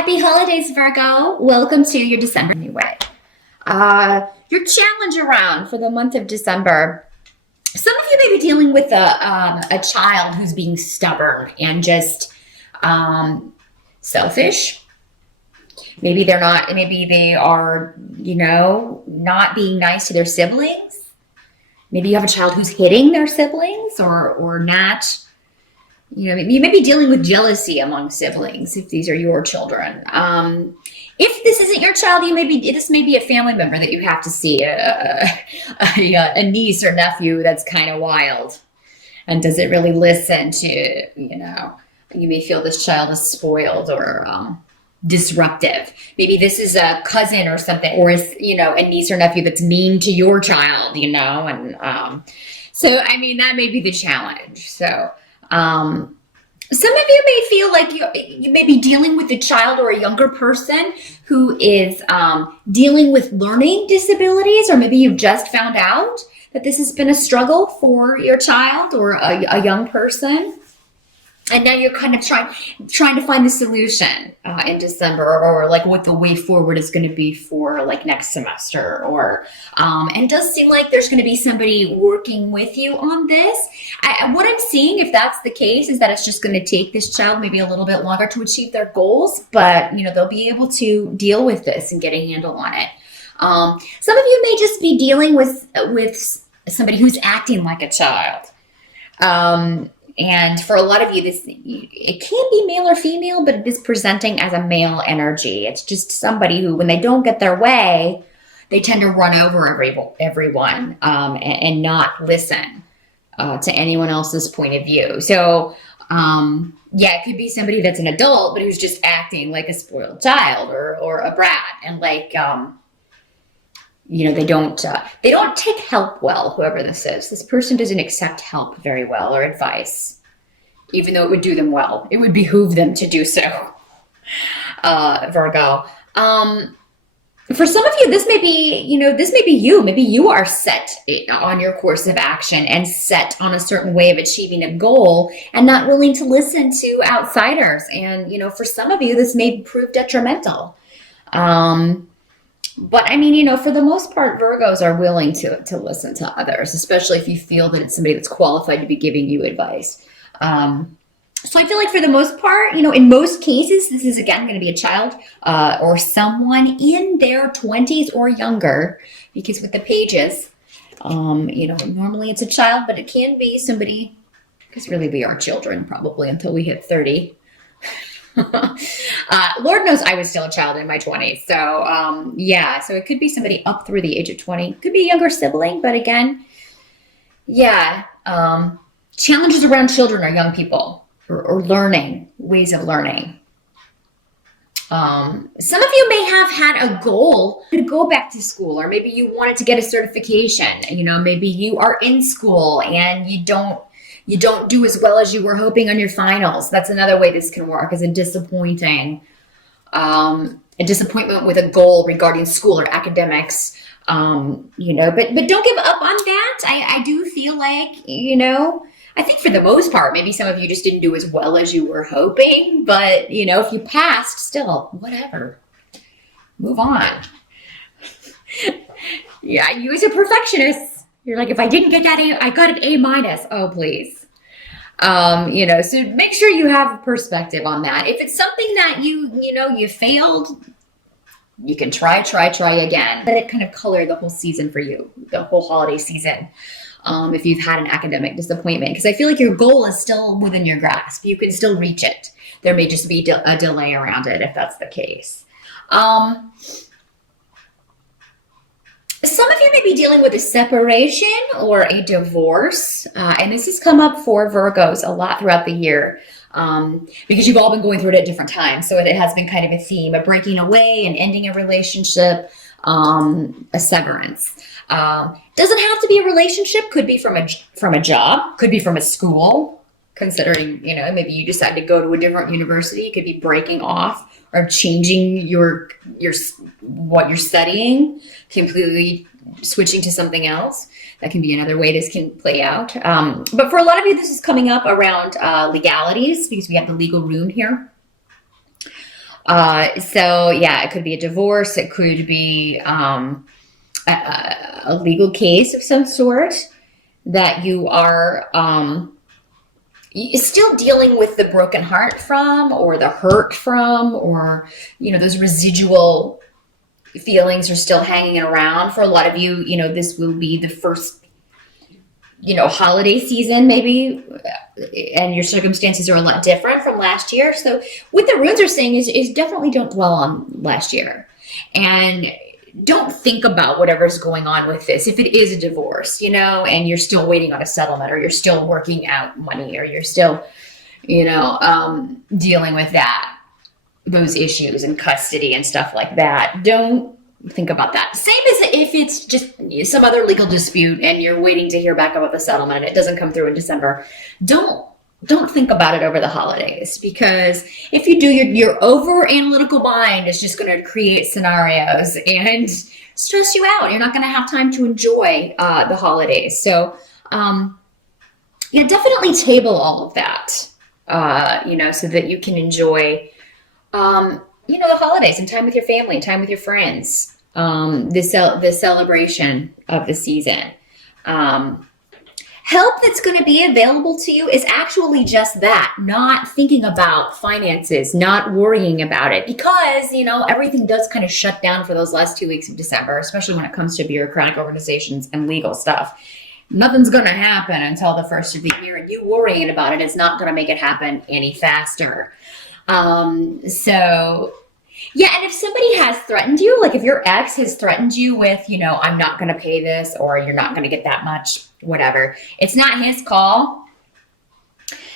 Happy holidays, Virgo. Welcome to your December anyway. Your challenge around for the month of December. Some of you may be dealing with a child who's being stubborn and just selfish. Maybe they're not, maybe they are, not being nice to their siblings. Maybe you have a child who's hitting their siblings or not. You may be dealing with jealousy among siblings if these are your children. If this isn't your child, this may be a family member that you have to see, a niece or nephew that's kind of wild and doesn't really listen to, you may feel this child is spoiled or disruptive. Maybe this is a cousin or something, or is, a niece or nephew that's mean to your child, so, that may be the challenge. So, some of you may feel like you may be dealing with a child or a younger person who is dealing with learning disabilities, or maybe you've just found out that this has been a struggle for your child or a young person. And now you're kind of trying to find the solution in December, or like what the way forward is going to be for like next semester, or and it does seem like there's going to be somebody working with you on this. What I'm seeing, if that's the case, is that it's just going to take this child maybe a little bit longer to achieve their goals, but they'll be able to deal with this and get a handle on it. Some of you may just be dealing with somebody who's acting like a child. And for a lot of you, it can be male or female, but it is presenting as a male energy. It's just somebody who, when they don't get their way, they tend to run over everyone and not listen to anyone else's point of view. So, it could be somebody that's an adult, but who's just acting like a spoiled child or a brat, and like they don't take help well, whoever this is. This person doesn't accept help very well or advice, even though it would do them well. It would behoove them to do so, Virgo. For some of you, this may be you. Maybe you are set on your course of action and set on a certain way of achieving a goal and not willing to listen to outsiders. And, for some of you, this may prove detrimental. But for the most part, Virgos are willing to listen to others, especially if you feel that it's somebody that's qualified to be giving you advice. So I feel like for the most part, in most cases, this is again going to be a child or someone in their 20s or younger, because with the pages, normally it's a child, but it can be somebody, because really we are children probably until we hit 30. Lord knows I was still a child in my 20s. So, so it could be somebody up through the age of 20. Could be a younger sibling, but again, challenges around children or young people or learning, ways of learning. Some of you may have had a goal to go back to school, or maybe you wanted to get a certification. Maybe you are in school and you don't do as well as you were hoping on your finals. That's another way this can work, is a disappointment with a goal regarding school or academics. But don't give up on that. I do feel like, I think for the most part, maybe some of you just didn't do as well as you were hoping, but if you passed, still, whatever, move on. You as a perfectionist, you're like, if I didn't get that A, I got an A-. Oh, please. So make sure you have perspective on that. If it's something that you failed, you can try again. Let it kind of color the whole season for you, the whole holiday season. If you've had an academic disappointment, because I feel like your goal is still within your grasp. You can still reach it. There may just be a delay around it if that's the case. Some of you may be dealing with a separation or a divorce, and this has come up for Virgos a lot throughout the year, because you've all been going through it at different times. So it has been kind of a theme of breaking away and ending a relationship, a severance. Doesn't have to be a relationship. Could be from a job. Could be from a school. Considering maybe you decide to go to a different university. It could be breaking off or changing what you're studying, completely switching to something else. That can be another way this can play out. But for a lot of you, this is coming up around legalities, because we have the legal rune here. So yeah, it could be a divorce. It could be a legal case of some sort that you are still dealing with the broken heart from, or the hurt from, or those residual feelings are still hanging around. For a lot of you, this will be the first holiday season maybe, and your circumstances are a lot different from last year. So what the runes are saying is definitely don't dwell on last year, and don't think about whatever's going on with this. If it is a divorce, and you're still waiting on a settlement, or you're still working out money, or you're still, dealing with those issues in custody and stuff like that, don't think about that. Same as if it's just some other legal dispute and you're waiting to hear back about the settlement and it doesn't come through in December. Don't think about it over the holidays, because if you do, your over analytical mind is just going to create scenarios and stress you out. You're not going to have time to enjoy the holidays. So definitely table all of that, so that you can enjoy the holidays and time with your family, time with your friends, the celebration of the season. Help that's going to be available to you is actually just that, not thinking about finances, not worrying about it, because, everything does kind of shut down for those last 2 weeks of December, especially when it comes to bureaucratic organizations and legal stuff. Nothing's going to happen until the first of the year, and you worrying about it is not going to make it happen any faster. Yeah, and if somebody has threatened you, like if your ex has threatened you with, I'm not going to pay this, or you're not going to get that much, whatever, it's not his call.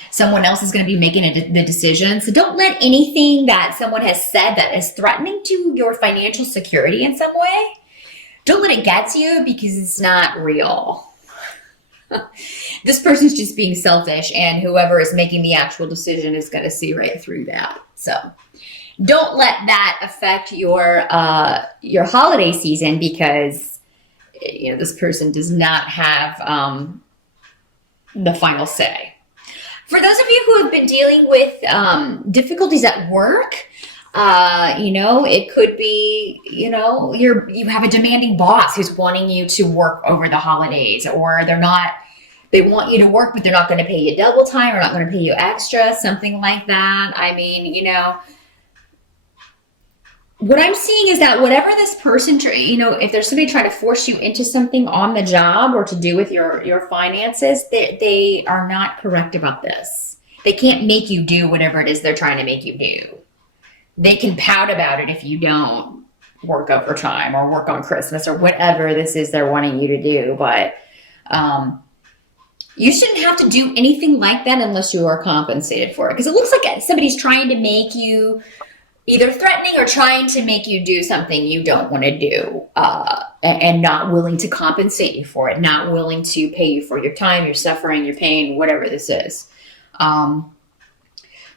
Someone else is going to be making the decision. So don't let anything that someone has said that is threatening to your financial security in some way, don't let it get to you, because it's not real. This person's just being selfish, and whoever is making the actual decision is going to see right through that. So don't let that affect your holiday season, because this person does not have the final say. For those of you who have been dealing with difficulties at work, it could be, you have a demanding boss who's wanting you to work over the holidays, or they want you to work, but they're not going to pay you double time, or not going to pay you extra, something like that. I mean, what I'm seeing is that whatever this person, if there's somebody trying to force you into something on the job or to do with your finances, they are not correct about this. They can't make you do whatever it is they're trying to make you do. They can pout about it if you don't work overtime or work on Christmas or whatever this is they're wanting you to do. But you shouldn't have to do anything like that unless you are compensated for it. Because it looks like somebody's trying to make you, either threatening or trying to make you do something you don't want to do, and not willing to compensate you for it, not willing to pay you for your time, your suffering, your pain, whatever this is.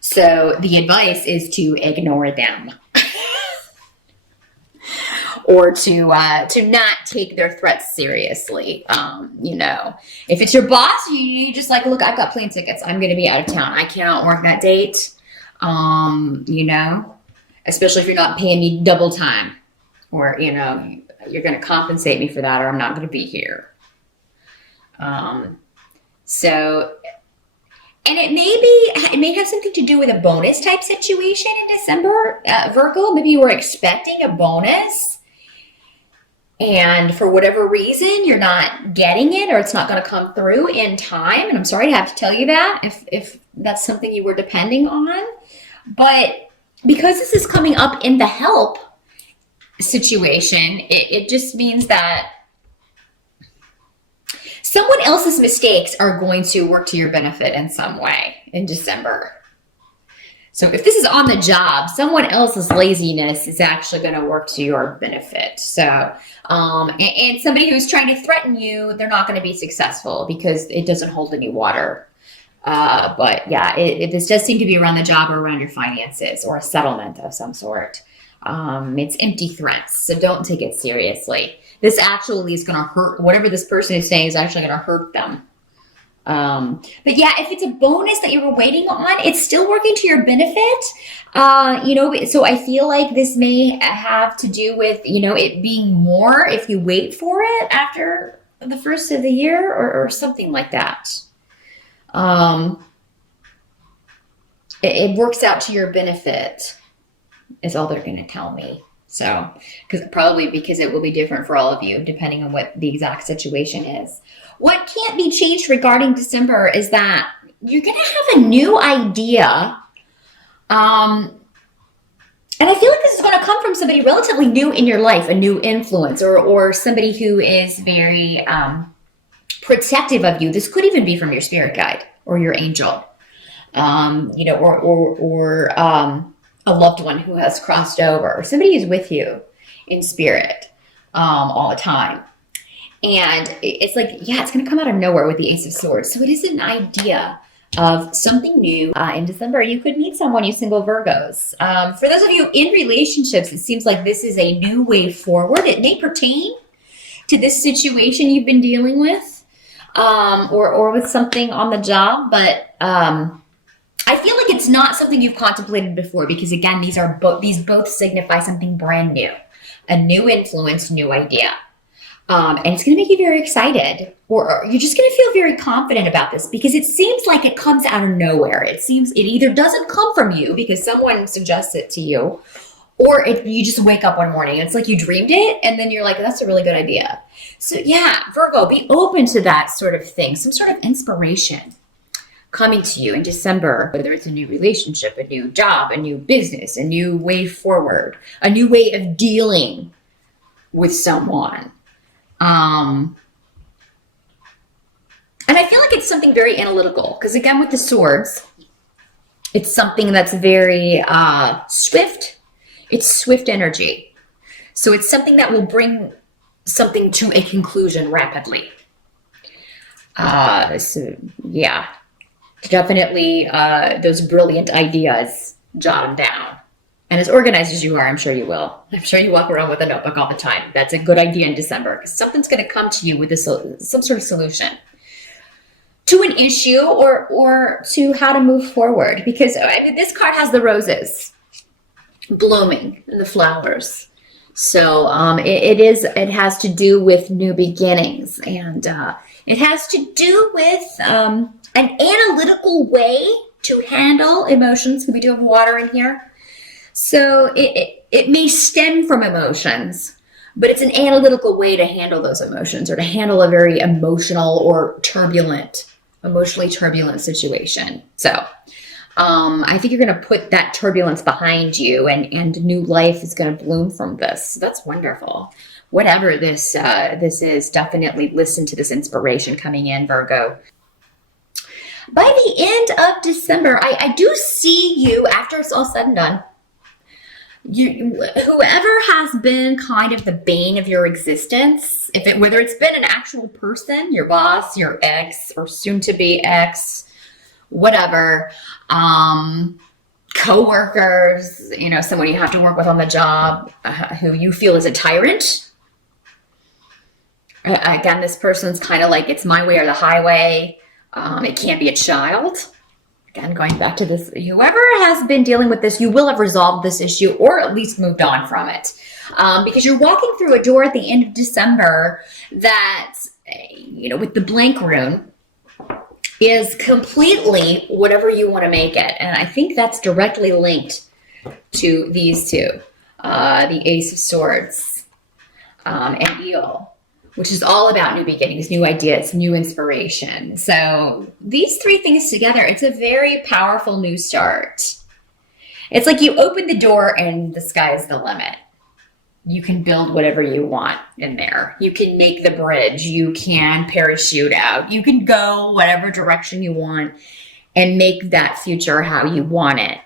So the advice is to ignore them. Or to not take their threats seriously. If it's your boss, you just look, I've got plane tickets. I'm going to be out of town. I cannot work that date. Especially if you're not paying me double time, or, you're going to compensate me for that, or I'm not going to be here. And it may have something to do with a bonus type situation in December, Virgo. Maybe you were expecting a bonus, and for whatever reason, you're not getting it, or it's not going to come through in time. And I'm sorry to have to tell you that if that's something you were depending on. But because this is coming up in the help situation, it just means that someone else's mistakes are going to work to your benefit in some way in December. So if this is on the job, someone else's laziness is actually going to work to your benefit. So, and somebody who's trying to threaten you, they're not going to be successful because it doesn't hold any water. But yeah, this does seem to be around the job or around your finances or a settlement of some sort. It's empty threats, so don't take it seriously. This actually is going to hurt. Whatever this person is saying is actually going to hurt them. But yeah, if it's a bonus that you were waiting on, it's still working to your benefit. So I feel like this may have to do with, it being more if you wait for it after the first of the year or something like that. It works out to your benefit is all they're going to tell me. So, because it will be different for all of you, depending on what the exact situation is. What can't be changed regarding December is that you're going to have a new idea. And I feel like this is going to come from somebody relatively new in your life, a new influence, or somebody who is very protective of you. This could even be from your spirit guide or your angel, or a loved one who has crossed over, or somebody who's with you in spirit all the time. And it's like, yeah, it's going to come out of nowhere with the Ace of Swords. So it is an idea of something new. In December, you could meet someone, you single Virgos. For those of you in relationships, it seems like this is a new way forward. It may pertain to this situation you've been dealing with, or with something on the job, but I feel like it's not something you've contemplated before, because again, these both signify something brand new, a new influence, new idea. And it's going to make you very excited, or you're just going to feel very confident about this, because it seems like it comes out of nowhere. It seems it either doesn't come from you because someone suggests it to you, or you just wake up one morning and it's like you dreamed it, and then you're like, that's a really good idea. So yeah, Virgo, be open to that sort of thing, some sort of inspiration coming to you in December, whether it's a new relationship, a new job, a new business, a new way forward, a new way of dealing with someone. And I feel like it's something very analytical, because again, with the swords, it's something that's very swift. It's swift energy. So it's something that will bring something to a conclusion rapidly. So yeah, definitely those brilliant ideas, jot them down. And as organized as you are, I'm sure you will. I'm sure you walk around with a notebook all the time. That's a good idea in December, because something's going to come to you with some sort of solution to an issue or to how to move forward. Because this card has the roses blooming and the flowers. So it has to do with new beginnings, and it has to do with an analytical way to handle emotions. We do have water in here. So it may stem from emotions, but it's an analytical way to handle those emotions, or to handle a very emotionally turbulent situation. So I think you're going to put that turbulence behind you, and new life is going to bloom from this. So that's wonderful. Whatever this is, definitely listen to this inspiration coming in, Virgo. By the end of December, I do see you, after it's all said and done, whoever has been kind of the bane of your existence, whether it's been an actual person, your boss, your ex, or soon to be ex, whatever, co-workers, someone you have to work with on the job, who you feel is a tyrant. Again, this person's kind of like, it's my way or the highway. It can't be a child. Again, going back to this, whoever has been dealing with this, you will have resolved this issue, or at least moved on from it. Because you're walking through a door at the end of December that, with the blank rune, is completely whatever you want to make it. And I think that's directly linked to these two, the Ace of Swords and Eel, which is all about new beginnings, new ideas, new inspiration. So these three things together, it's a very powerful new start. It's like you open the door and the sky's the limit. You can build whatever you want in there. You can make the bridge. You can parachute out. You can go whatever direction you want and make that future how you want it.